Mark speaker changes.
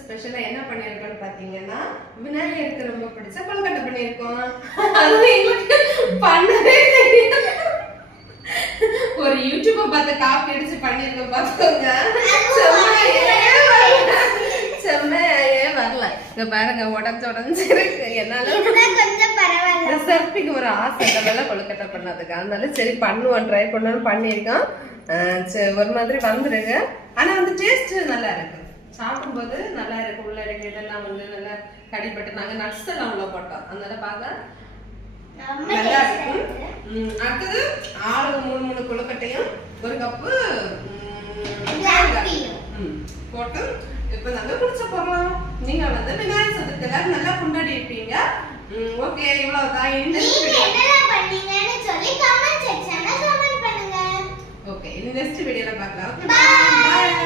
Speaker 1: ஸ்பெஷலா என்ன பண்ணிருக்கோம்னு பாத்தீங்கன்னா விநாயகருக்கு ரொம்ப பிடிச்ச கொழுக்கட்டை பண்ணிருக்கோம் அது எங்களுக்கு பண்ணவே தெரியாது. ஒரு யூடியூப்பை பார்த்து காப்பி அடிச்சு பண்ணிருக்கோம் பாத்துக்கோங்க செம்மையே வரல. இங்க பாருங்க உடஞ்சு உடஞ்சு இருக்கு. என்னால
Speaker 2: கொஞ்சம் பரவாயில்ல.
Speaker 1: ஒரு ஆசை. அதனால கொழுக்கட்டை பண்ணதுக்கு. அதனால சரி பண்ணுவோம் ட்ரை பண்ணணும் பண்ணியிருக்கோம். சரி, ஒரு மாதிரி வந்துருங்க. ஆனா வந்து டேஸ்ட் நல்லா இருக்கு. சாப்பிடும்போது நல்லா இருக்கு. உள்ள இருக்க இதெல்லாம் வந்து நல்லா கடிப்பட்டு நாங்க நட்ஸ் எல்லாம் உள்ள போட்டோம். அதனால பார்க்க நல்லா
Speaker 2: taste ஆ
Speaker 1: இருக்கு
Speaker 2: இருக்கு.
Speaker 1: ம், அடுத்தது ஆளுங்க மூணு மூணு கொழுக்கட்டையும் ஒரு கப்பு. போட்டு இப்ப நாங்க குடிச்ச போறோம் நீங்க வந்து விநாயகர் சதுர்த்தியில நல்லா கொண்டாடி இருப்பீங்க ஓகே இவ்வளவுதான். இந்த
Speaker 2: பண்ணீங்கன்னு சொல்லி கமெண்ட் செக்ஷன்ல கமெண்ட் பண்ணுங்க.
Speaker 1: ஓகே இந்த நெக்ஸ்ட் வீடியோல பார்க்கலாம்.
Speaker 2: Bye.